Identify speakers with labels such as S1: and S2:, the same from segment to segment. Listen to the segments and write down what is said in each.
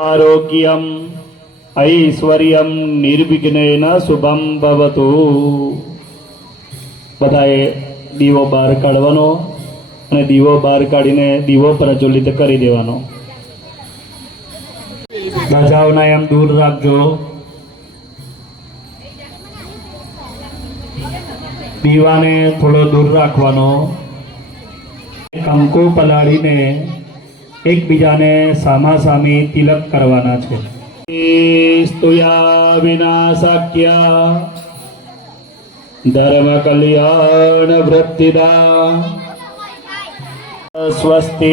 S1: આરોગ્યમ ઐશ્વર્યમ નિર્વિઘ્નેન શુભમ ભવતુ બધાએ દીવો બહાર કાઢવાનો અને દીવો બહાર કાઢીને દીવો પ્રજ્વલિત કરી દેવાનો ધજાઓના એમ દૂર રાખજો દીવાને થોડો દૂર રાખવાનો કંકુ પલાળીને એકબીજાને સામાસામી તિલક કરવાના છે. સ્તુયા વિનાશક્ય ધર્મ કલ્યાણ વૃત્તિદા સ્વસ્તિ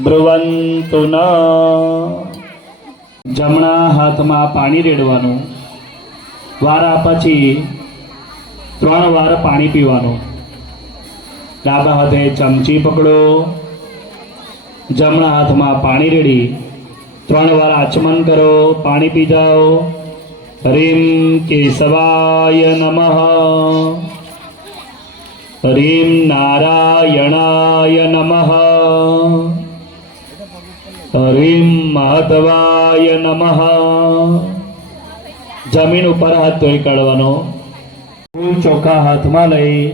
S1: બ્રુવંતુ ન. જમણા હાથમાં પાણી રેડવાનું વારા પછી ત્રણ વાર પાણી પીવાનું. ડાબા હાથે ચમચી પકડો જમણા હાથમાં પાણી રેડી. ત્રણ વાર આચમન કરો, પાણી પી જાઓ. હરીમ કેશવાય નમઃ. હરીમ નારાયણાય નમઃ. હરીમ માધવાય નમઃ. જમીન ઉપર હાથ ધોઈ કાઢવાનો. ચોખા હાથમાં લઈ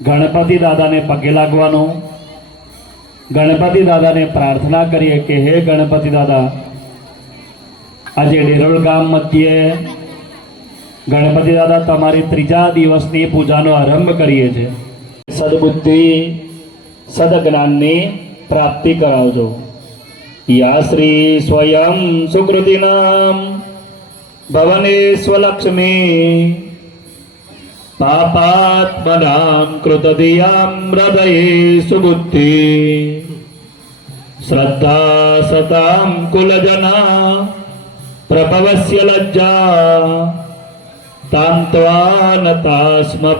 S1: ગણપતિ દાદાને પગે લાગવાનું. ગણપતિ દાદાને પ્રાર્થના કરીએ કે હે ગણપતિ દાદા, આજે ડેરોલ ગામ મધ્યે ગણપતિ દાદા તમારી ત્રીજા દિવસની પૂજાનો આરંભ કરીએ છીએ સદબુદ્ધિ, સદજ્ઞાનની પ્રાપ્તિ કરાવજો. યા શ્રી સ્વયં સુકૃતિનામ ભવને સ્વલક્ષ્મી પાપાત્મનાં કૃતધિયાં હૃદયે સુબુદ્ધિ. श्रद्धा सतां कुलजना प्रभवस्य लज्जा तां त्वा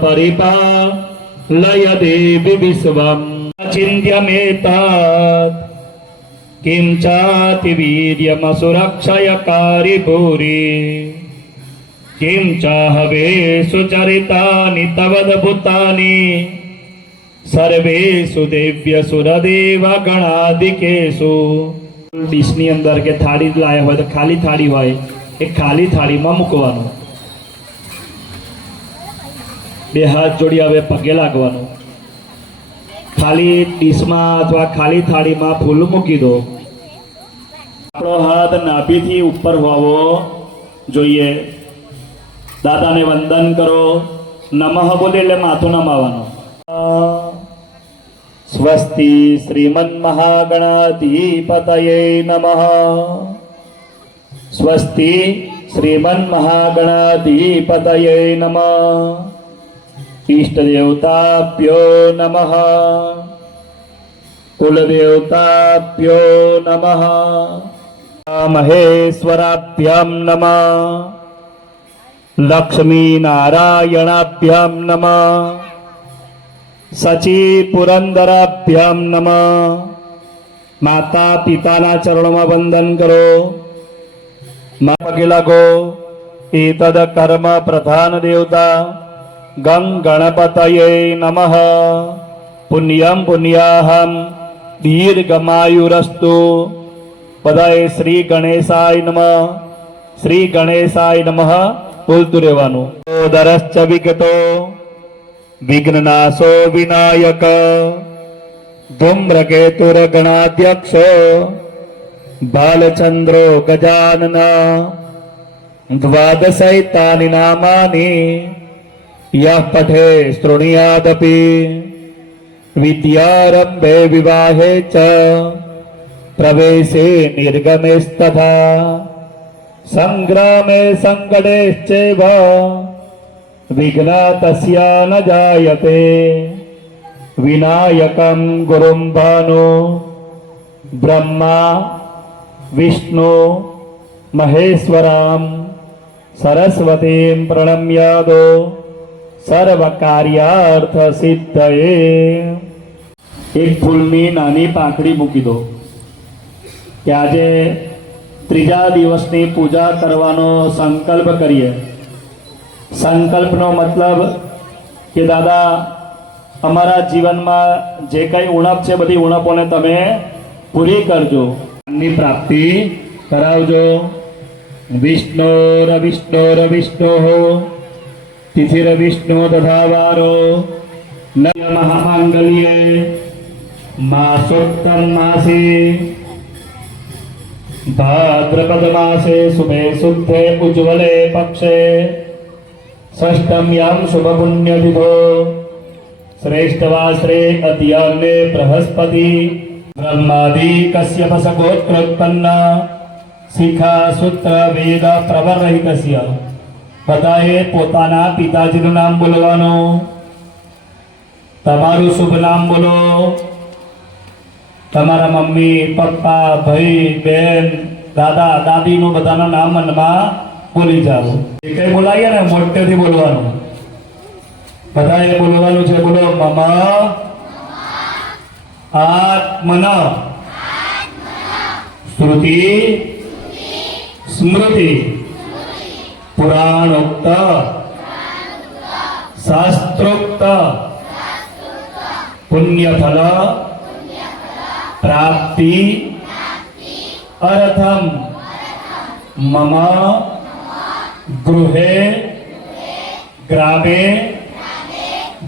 S1: परिपा लय देवि विश्वम् अचिन्त्यमेतात् किं चातिवीर्यमसुरक्षयकारि भूरि किं चाहवे सुचरितानि तवद्भुतानि સર્વેષુ દેવ્ય સુરદેવ ગણાદિકેશુ ડીશની અંદર કે થાળી લાયા હોય તો ખાલી થાળી હોય, એ ખાલી થાળીમાં મૂકવાનું. બે હાથ જોડી હવે પગે લાગવાનું. ખાલી ડીશમાં અથવા ખાલી થાળીમાં ફૂલ મૂકી દો. આપણો હાથ નાભીથી ઉપર હોવો જોઈએ. દાદાને વંદન કરો. નમઃ બોલે એટલે માથું નમાવાનું स्वस्ति श्रीमन्महागणाधिपतये नमः। स्वस्ति श्रीमन्महागणाधिपतये नमः। इष्टदेवताभ्यो नमः। कुलदेवताभ्यो नमः। महेश्वराभ्यां नमः। लक्ष्मीनारायणाभ्यां नमः। સચી પુરંદરાભ્યામ નમ માતા પિતાના ચરણોમાં વંદન કરો પગે લાગો એતદ કર્મ પ્રધાન દેવતા ગં ગણપતયે નમ પુણ્યમ પુણ્યાહમ દીર્ઘમાયુરસ્તુ બધાએ શ્રી ગણેશાય નમ શ્રી ગણેશાય નમ બોલતું રહેવાનું વિગતો વિઘ્નનાશો विघ्ननाशो विनायक। धूम्रकेतुरगणाध्यक्षो बालचन्द्रो गजानन। द्वादशैतानि नामानि। यः पठे शृणुयादपि। विद्यारम्भे विवाहे च प्रवेशे निर्गमेस्तथा। सङ्ग्रामे सङ्कटेश्चैव વિઘ્ન તસ્યા ન જાયતે વિનાયકમ ગુરુમ ભાનુ બ્રહ્મા વિષ્ણુ મહેશ્વરામ સરસ્વતીમ પ્રણમ્યાદો સર્વ કાર્યાર્થ સિદ્ધયે એક ફૂલની નાની પાંખડી મૂકી દો કે આજે ત્રીજા દિવસની પૂજા કરવાનો સંકલ્પ કરીએ સંકલ્પનો મતલબ કે દાદા અમારા જીવનમાં જે કંઈ ઉણપ છે બધી ઉણપોને તમે પૂરી કરજો ની પ્રાપ્તિ કરાવજો વિષ્ણોરવિષ્ણોરવિષ્ણો તિથિરવિષ્ણુ તથા વારો નય મહામાંગલ્યે માસોત્તમ માસે ભાદ્રપદ માસે શુભે શુદ્ધે ઉજ્જવલે પક્ષે ષષ્ટમ્યામ શુભ પુણ્યતિથો શ્રેષ્ઠવાશ્રે અદ્યાને બૃહસ્પતિ બ્રહ્માદિ કશ્યપ સગોત્રોત્પન્ન શિખા સૂત્ર વેદ પ્રવરહિતસ્ય બધાએ પોતાના પિતાજીનું નામ બોલવાનું તમારું શુભ નામ બોલો તમારા મમ્મી પપ્પા ભાઈ બેન દાદા દાદીનું બધાના નામ મનમાં બોલી જાઓ જે કઈ બોલાવીએ ને, મોટેથી બોલવાનું. બધાએ બોલવાનું છે, બોલો, મમ. આત્મન. શ્રુતિ. સ્મૃતિ. પુરાણોક્ત. શાસ્ત્રોક્ત. પુણ્યફલ પ્રાપ્તિ. અર્થમ. મમ. गृहे ग्रामे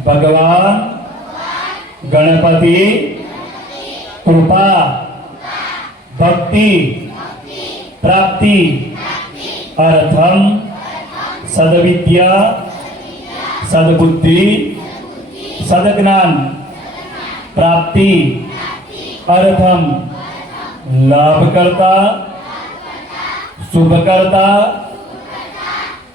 S1: भगवान गणपति कृपा भक्ति प्राप्ति अर्थम सदविद्या, सदबुद्धि, सदज्ञान प्राप्ति अर्थम लाभकर्ता, शुभकर्ता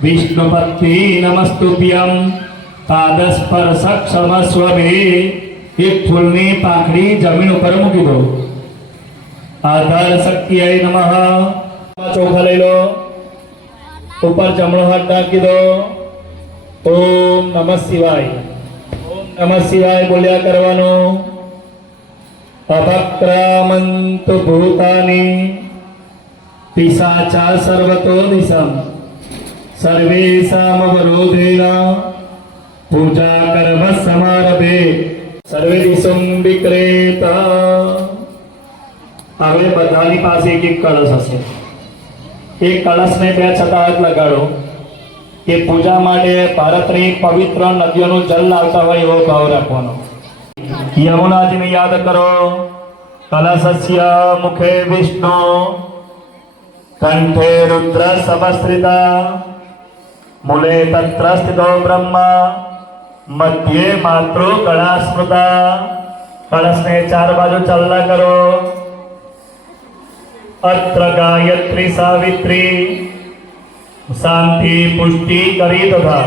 S1: વિષ્ણુપતિ નમસ્તુભ્યમ પાદસ્પર્શ ક્ષમસ્વભે એક ફૂલની પાંખડી જમીન ઉપર મૂકી દો આધાર શક્તિય નમઃ ચોખા લઈ લો ઉપર જમણો હાથ નાખી દો ઓમ નમઃ શિવાય ઓમ નમઃ શિવાય બોલ્યા કરવાનો અભક્રામંતુ ભૂતાની પિશાચા સર્વતો દિશમ કર્મ સમારભે સર્વે દિશમ વિક્રેતા હવે બધાની પાસે એક એક કળશ હશે એ કળશને બે છતાં હાથ લગાડો એ પૂજા માટે ભારતની પવિત્ર નદીઓનું જલ લાવતા હોય એવો ભાવ રાખવાનો યમુનાજીને યાદ કરો કલશસ્ય મુખે વિષ્ણુ કંઠે રુદ્ર સમસ્ત્રિતા मूले तत्र स्थित ब्रह्म। मध्ये मातृ कळा स्मृता कळसने चार बाजू चलना करो। अत्र गायत्री सावित्री। शांति पुष्टि करी तथा।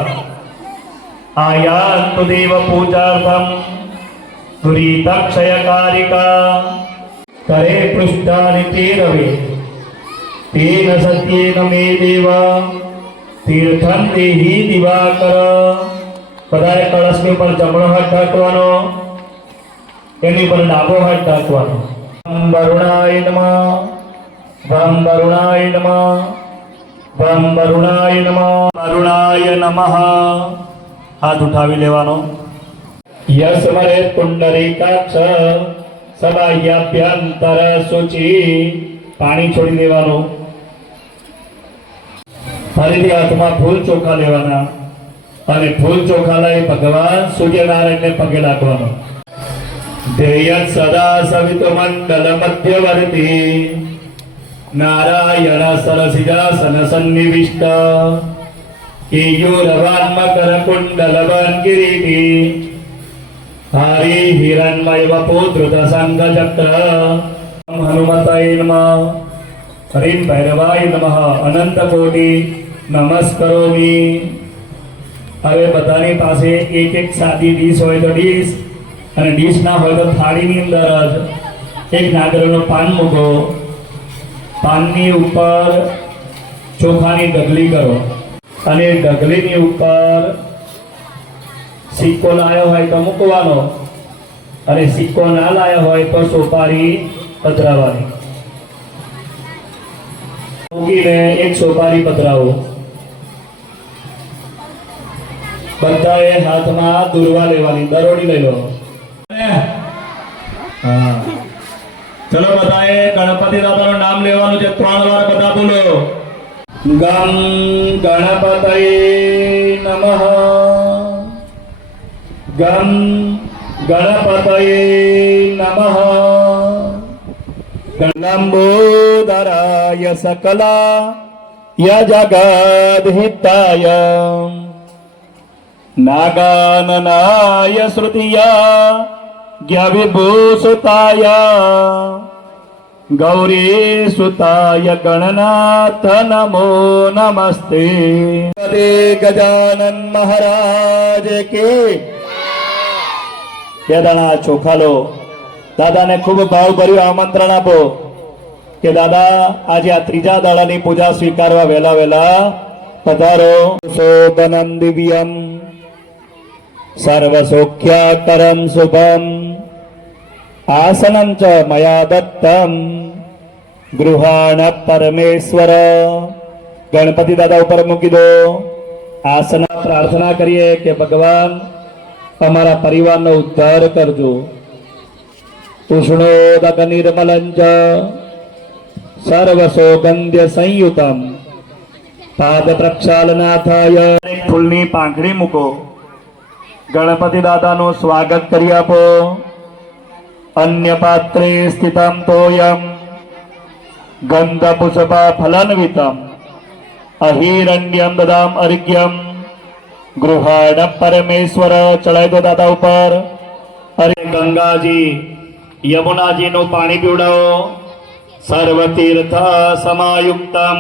S1: आयान्तु देव पूजार्थम। दुरीत क्षयकारिका करे पृष्ठानि रवि। तेन सत्येन मे देवा। તીર્થં દેહી દિવાકર. બધાએ કળશની પર જમણો હાથ ઢાંકવાનો, એની પર ડાબો હાથ ઢાંકવાનો. વરુણાય નમઃ વમ વરુણાય નમઃ વમ વરુણાય નમઃ. વરુણાય નમઃ. હાથ ઉઠાવી લેવાનો. યસ મરે પુંડરીકાક્ષ સબાહ્યાભ્યંતર શુચિ. પાણી છોડી દેવાનું. ફરીથી હાથમાં ફૂલ ચોખા લેવાના અને ફૂલ ચોખા લઈ ભગવાન સૂર્યનારાયણને પગે લાગવાનો. ધ્યેય સદા સવિત મંડલ મધ્યવર્તી નારાયણ સરસિજાસન સન્નિવિષ્ટ. કેયુરવાન મકર કુંડલ કિરીટી હરિ હિરણમય વપુદ્રુત સંઘ ચક્ર હનુમતાય નમઃ. હરિમ ભૈરવાય નમઃ. અનંત કોટી. નમસ્કરોમી હવે બધાની પાસે એક એક સાદી ડીશ હોય તો ડીશ અને ડીશ ના હોય તો થાળીની અંદર જ એક નાગરનો પાન મૂકો. પાનની ઉપર ચોખાની ડગલી કરો. અને ડગલીની ઉપર સિક્કો લાયો હોય તો મૂકવાનો અને સિક્કો ના લાયો હોય તો સોપારી પધરાવાની. મૂકીને એક સોપારી પધરાવો. બધાએ હાથમાં દુર્વા લેવાની, દરોડી લઈ લો. ચલો બધાએ ગણપતિ દાદાનું નામ લેવાનું છે, ત્રણ વાર બધા બોલો. ગમ ગણપતયે નમઃ. ગમ ગણપતયે નમઃ. લંબોદરાય સકલા ય જગદહિતાય. નાગાનનાય શ્રુતિયા જ્ઞવિભૂષુતાય ગૌરી સુતાય ગણનાથ નમો નમસ્તે ગજાનન મહારાજ કે બે દાણા ચોખા લો દાદાને ખૂબ ભાવભર્યું આમંત્રણ આપો કે દાદા આજે આ ત્રીજા દાડાની પૂજા સ્વીકારવા વહેલા વહેલા પધારો શોભનમ દિવ્યમ સર્વસૌખ્યાકરમ શુભમ આસનમ ચ મયા દત્તમ ગૃહાણ પરમેશ્વર ગણપતિ દાદા ઉપર મૂકી દો આસન પ્રાર્થના કરીએ કે ભગવાન અમારા પરિવારનો ઉદ્ધાર કરજો ઉષ્ણોદક નિર્મલં ચ સર્વસૌગંધ્ય સંયુતમ પાદ પ્રક્ષાલનાથાય ફૂલની પાંખડી મૂકો ગણપતિ દાદાનું સ્વાગત કરી આપો અન્ય પાત્રે સ્થિતમ તોયમ ગંધ પુષ્પા ફલન્વિતમ અહિરણ્યમ દદામ અર્ઘ્યમ ગૃહાડ પરમેશ્વર ચડાઈ દો દાદા ઉપર અરે ગંગાજી યમુનાજીનું પાણી પીવડાવો સર્વ તીર્થ સમાયુક્તમ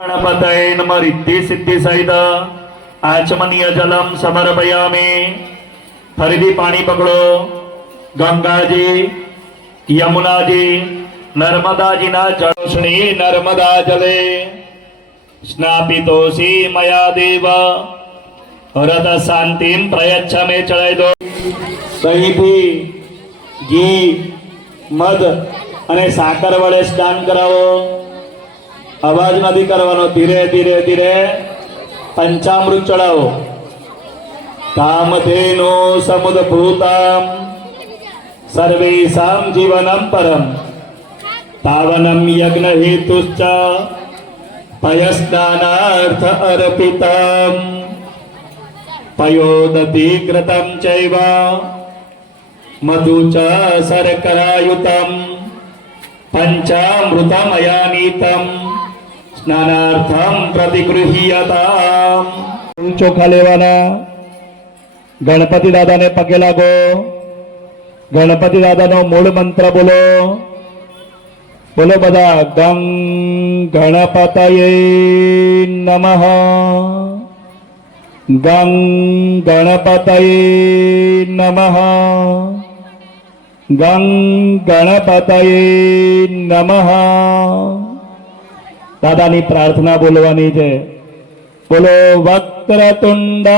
S1: ગણપતય નમ રિદ્ધિ સિદ્ધિ સહિત આચમનીય જલમ સમર્પયામે ફરીથી પાણી પકડો ગંગાજી યમુનાજી નર્મદાજીના જળોષ્ણી નર્મદા જલે સ્નાપિતોસી મયા દેવ હૃદ શાંતિમ પ્રયચ્છ મે ચડાઈ દો દહીંથી ઘી મધ અને સાકર વડે સ્નાન કરાવો। અવાજ નથી કરવાનો. ધીરે ધીરે ધીરે पंचामृत चढ़ाओ कामधेनो समुदभूताम। सर्वेशा जीवनम परम। पावनम यज्ञ हेतुश्च पयस्नाथ अर्पिता पयोदधिघ्रतम चैव। मधु च शर्करायुतम पंचामृतमयानीतम સ્નાનાર્થમ પ્રતિગૃહ્યતામ ચોખા લેવાના ગણપતિ દાદાને પગે લાગો ગણપતિ દાદાનો મૂળ મંત્ર બોલો બોલો બધા ગંગ ગણપતયે નમઃ ગંગ ગણપતયે નમઃ ગંગ ગણપતયે નમઃ દાદાની પ્રાર્થના બોલવાની છે બોલો વક્રતુંડ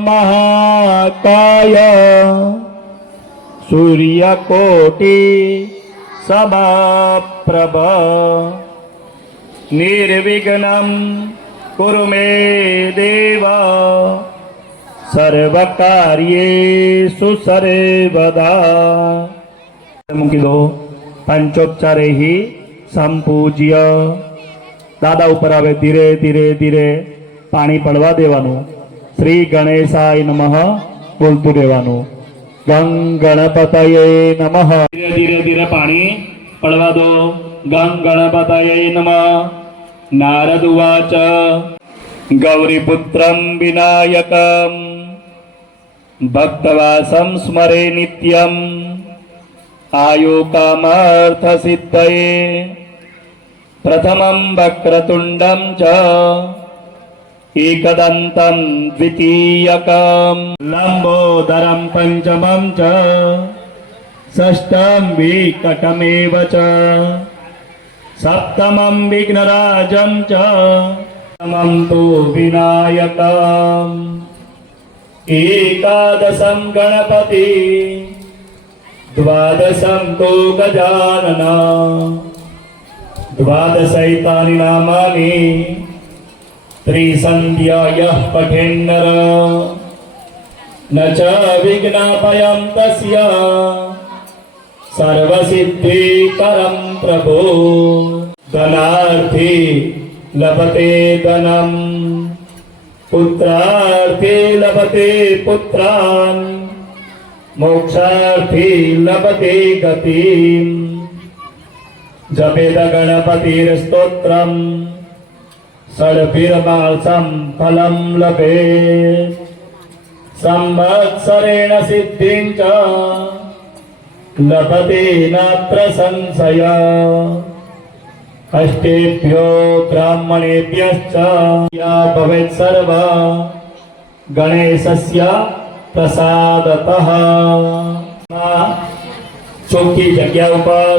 S1: મહાકાય સૂર્યકોટિ સભાપ્રભ નિર્વિઘ્નમ કુરુ મે દેવ સર્વકાર્યેષુ સર્વદા મૂકી દો પંચોપચારે સંપૂજ્ય દાદા ઉપર આવે ધીરે ધીરે ધીરે પાણી પડવા દેવાનું. શ્રી ગણેશાય નમઃ બોલતું રહેવાનું. ગંગ ગણપતયે નમઃ. ધીરે ધીરે ધીરે પાણી પડવા દો. ગંગ ગણપતયે નમઃ. નારદ ઉવાચ. ગૌરીપુત્રમ વિનાયકમ. ભક્તવાસમ સ્મરે નિત્યમ. આયો કામાર્થ સિદ્ધયે. प्रथमं वक्रतुण्डं च एकदन्तं द्वितीयकम् लम्बोदरं पञ्चमं च षष्ठं वेकटमेव च सप्तमं विघ्नराजं च प्रथमं तु विनायकम् एकादशं गणपति द्वादशं तु गजानना द्वादशैतानि नामानि त्रिसन्ध्या यः पठेन्नर। न च विघ्नापयं तस्य सर्वसिद्धिकरं प्रभो। धनार्थी लभते धनम् पुत्रार्थी लभते पुत्रान्। मोक्षार्थी लभते गतिम् जपेद गणपतिर्स्तोत्रम् षड्भिर्मासं फलं लभेत् संवत्सरेण सिद्धिं च लभते नात्र संशय अष्टेभ्यो ब्राह्मणेभ्यश्च या भवेत् सर्व गणेशस्य પ્રસાદતઃ ચોખ્ખી જગ્યા ઉપર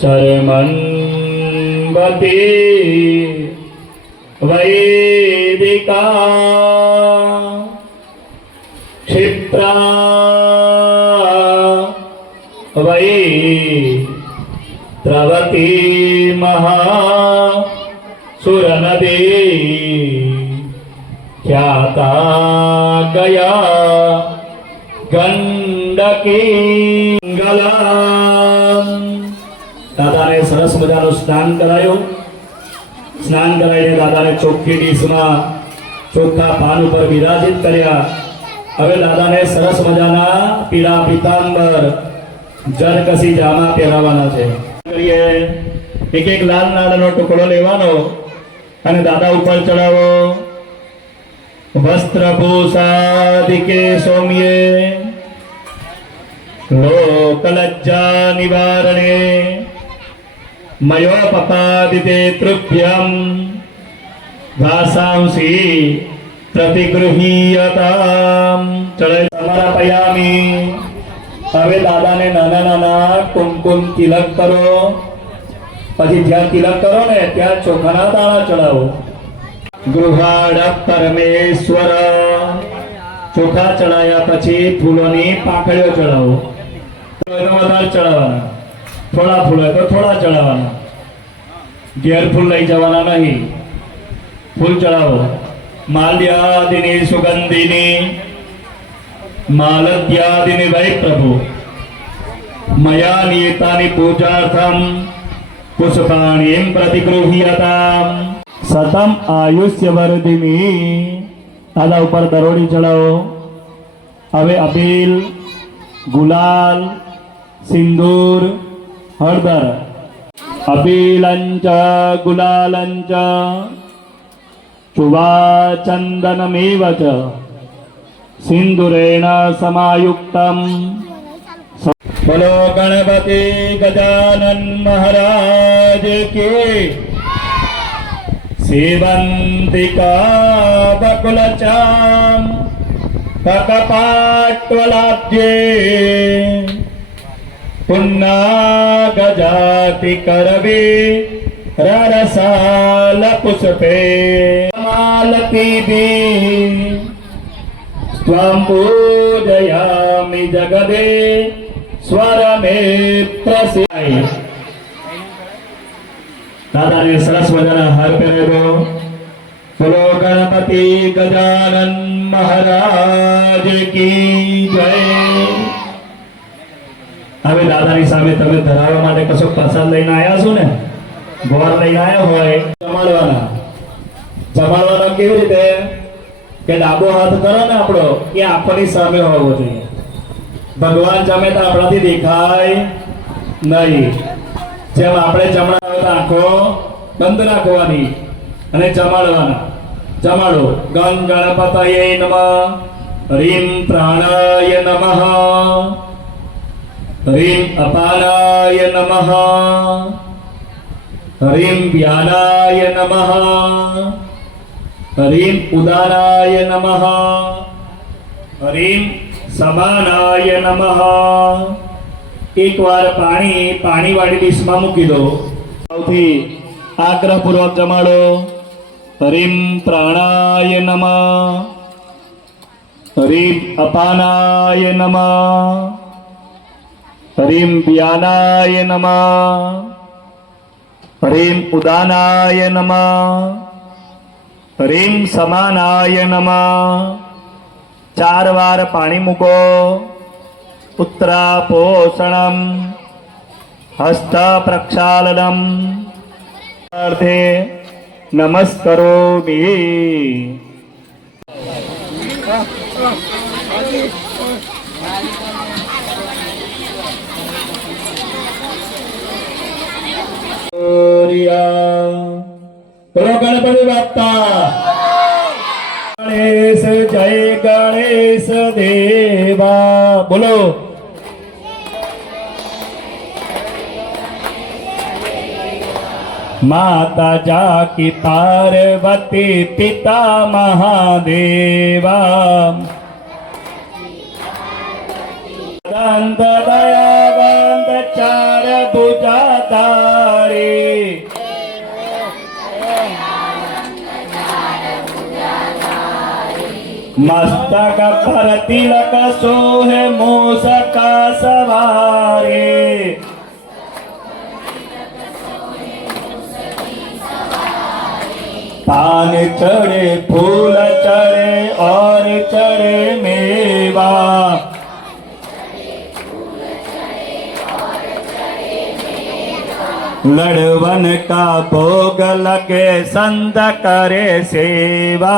S1: चरमन्वती वैदिका क्षिप्रा वै द्रवती महा सुरनदी ख्याता गया गंडकी गला મજાનું સ્નાન કરાયું. સ્નાન કરાવીને દાદાને ચોખ્ખી ડીશમાં ચોખ્ખા પાન ઉપર બિરાજિત કર્યા. હવે દાદાને સરસ મજાના પીળા પીતાંબર જરકસી જામા પહેરાવાના છે. એક એક લાલ નાળનો ટુકડો લેવાનો અને દાદા ઉપર ચડાવો. વસ્ત્ર ભૂષાદિકે સૌમ્યે લોકલજ્જા નિવારણે ભાષાંસી પ્રતિગૃહીયતામ ચડે સમર્પયામી હવે દાદાને નાના નાના કુમકુમ તિલક કરો પછી જ્યાં તિલક કરો ને ત્યાં ચોખાના દાણા ચડાવો ગૃહાડ પરમેશ્વર ચોખા ચડાયા પછી ફૂલોની પાંખડીઓ ચડાવો વધારે ચડાવવાના થોડા ફૂલ હોય તો થોડા ચડાવવાના. ઘેર ફૂલ લઈ જવાના નહીં. ફૂલ ચડાવો. માલ્યાદિની સુગંધિની માલદ્યાદિની વૈ પ્રભુ. મયા નિયતાની પૂજાર્થમ પુષ્પાણીમ પ્રતિગૃહ્યતા સતમ આયુષ્ય વર્ધિની દાદા ઉપર દરોડી ચડાવો. હવે અપીલ, ગુલાલ, સિંદૂર हरदर अबीलंच गुलालंच चुवा चंदनमेव सिंदुरेण समायुक्तम बोलो गणपति गजानन महाराज के सेवंतिका बकुलचाम ककपाट्वलाब्जे पुन्नागजाति करवे रसाल पुष्पे मालतीबी त्वं जगदे स्वरमे प्रसिद्धि दादाजी सरस हर करो रो बोलो गणपति गजानन महाराज की जय। હવે દાદાની સામે તમે ધરાવવા માટે કશો પ્રસાદ લઈને આવ્યા છો ને? ગોળ લઈને આવ્યા હોય. જમાડવાના. જમાડવાના કેવી રીતે? કે ડાબો હાથ કરો ને આપણો, એ આપણી સામે હોવો જોઈએ. ભગવાન જમે તો આપણાથી દેખાય નહીં. જેમ આપણે જમણા આંખો બંધ રાખવાની અને જમાડવાના. જમાડો. ગણ ગણપતયે નમઃ. રીમ પ્રાણાય નમઃ. રીમ અપાનાય નમઃ હરીમ વ્યાનાય નમઃ હરીમ ઉદાનાય નમઃ હરીમ સમાનાય નમઃ એકવાર પાણી પાણીવાળી ડીશમાં મૂકી દો સૌથી આગ્રહપૂર્વક જમાડો હરીમ પ્રાણાય નમઃ હરીમ અપાનાય નમઃ હરીમ વ્યાનાય નમઃ હરીમ ઉદાનાય નમઃ હરીમ સમાનાય નમઃ ચાર વાર પાણી મૂકો ઉત્તરાપોષણમ હસ્ત પ્રક્ષાલનમ અર્થે बोलो, गणपति बापा गणेश, जय गणेश देवा। बोलो। माता जा की पार्वती पिता महादेवा। दंद दया बंद चार बुझा हरे मस्तक पर तिलक सोह मोसका सवारे। पान चढ़े फूल चढ़े और चढ़े मेवा। लड़वन का भोग लगे संत करे सेवा।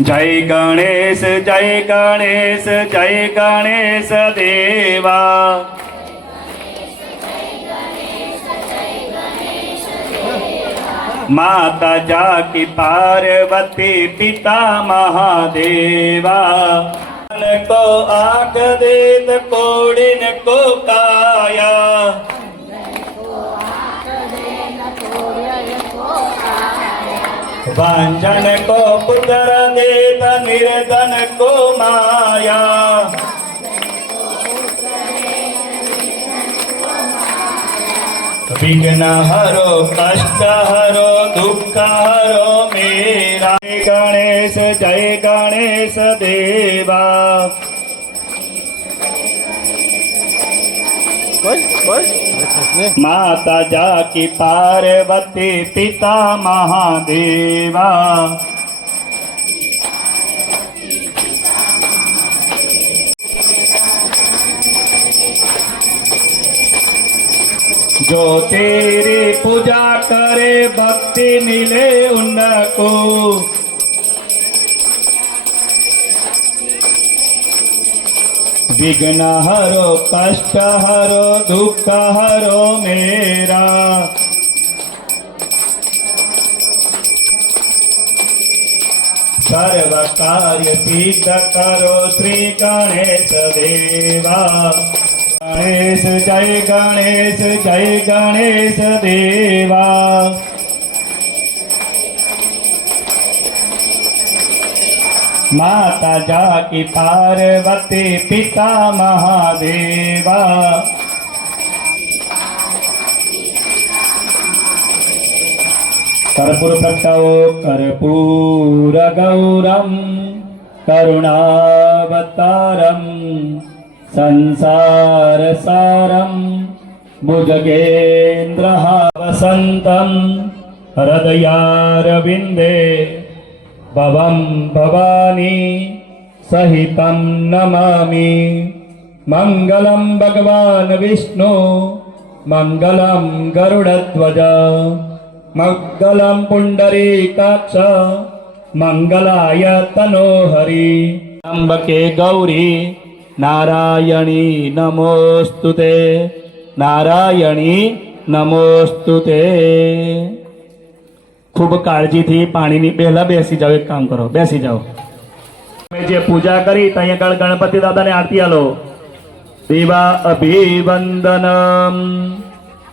S1: जय गणेश जय गणेश जय गणेश देवा। माता जाकी पार्वती पिता महादेवा। को आग देत कोडिन को काया वांजन को पुत्र देत निर्धन को माया विघ्न हरो कष्ट हरो दुख हरो मेरा गणेश जय गणेश देवा। माता जा की पार्वती पिता महादेवा। जो तेरी पूजा करे, भक्ति मिले उनको। विघ्न हरो, कष्ट हरो, दुख हरो मेरा। सर्व कार्य सिद्ध करो, श्री गणेश देवा। गणेश, जय गणेश जय गणेश देवा। माता जाकी पार्वती पिता महादेवा। कर्पूर प्रत्यौ कर्पूर गौरम, करुणावतारम। संसारसारं मुजगेन्द्रः वसन्तं हृदयारविन्दे भवं भवानी सहितं नमामि। मङ्गलं भगवान् विष्णु मङ्गलं गरुडध्वज मङ्गलं पुण्डरीकाक्ष मङ्गलाय तनोहरि। अम्बके गौरी નારાયણી નમોસ્તુ તે નારાયણી નમોસ્તુ તે ખૂબ કાળજીથી પાણીની પહેલા બેસી જાઓ, એક કામ કરો, બેસી જાઓ. તમે જે પૂજા કરી ત્યાં આગળ ગણપતિ દાદાને આરતી આલો. દીવા અભિવંદનમ.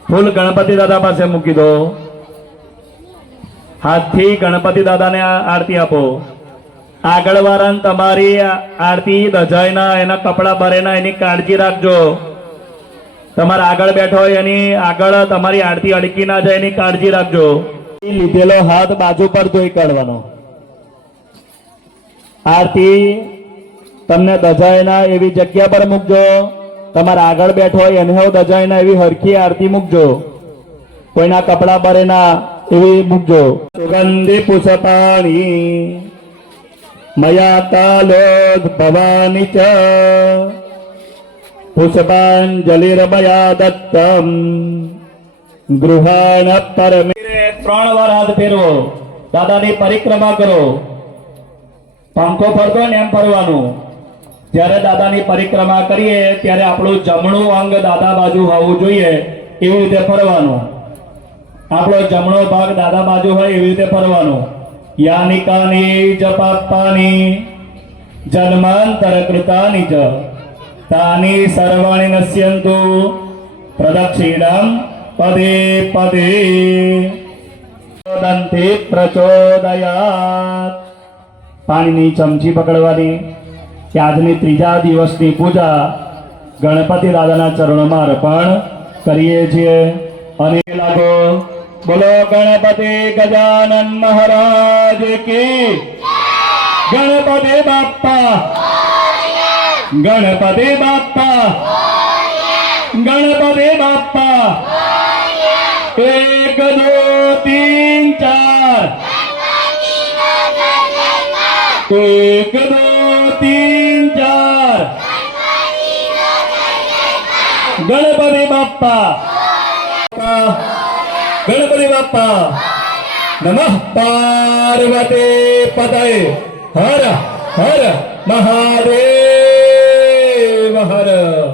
S1: ફૂલ ગણપતિ દાદા પાસે મૂકી દો. હાથથી ગણપતિ દાદાને આરતી આપો. આગળ વાળાને તમારી આરતી, દજાયના, એના કપડા ભરેના એની કાળજી રાખજો. તમારે આગળ બેઠો હોય એની આગળ તમારી આરતી અડકી ના જાય, એની કાળજી રાખજો. લીધેલો હાથ બાજુ પર ધોઈ કાઢવાનો. આરતી, તમને દજાયના એવી જગ્યા પર મૂકજો. તમારા આગળ બેઠો હોય એને દજાયના એવી હરખી આરતી મૂકજો. કોઈના કપડા ભરેના એવી મૂકજો. સુગંધી પુષ્પાણી મયા કાલોદ ભવાની ચ પુષ્પાંજલિરમયા દત્તમ ગૃહાણ પરમીરે ત્રણ વાર હાથ ફેરવો દાદાની પરિક્રમા કરો પંખો ફરતો ને એમ ફરવાનું જ્યારે દાદાની પરિક્રમા કરીએ ત્યારે આપણું જમણું અંગ દાદા બાજુ હોવું જોઈએ એવી રીતે ફરવાનું આપણો જમણો ભાગ દાદા બાજુ હોય એવી રીતે ફરવાનું જપાપાની જન્માંતર કૃતાની જ તાની સર્વાણી નશ્યંતુ પ્રદક્ષિણમ પદે પદે દંતે પ્રચોદયાત પાણીની ચમચી પકડવાની કે આજની ત્રીજા દિવસની પૂજા ગણપતિ દાદાના ચરણોમાં અર્પણ કરીએ છીએ અને લાગો बोलो, गणपति गजानन महाराज की। गणपति बापा गणपति बापा गणपति बापा एक, दो, तीन, चार। एक, दो, तीन, चार। गणपति बापा गणपति बाप्पा। नमः पार्वती पतये। हर हर महादेव हर।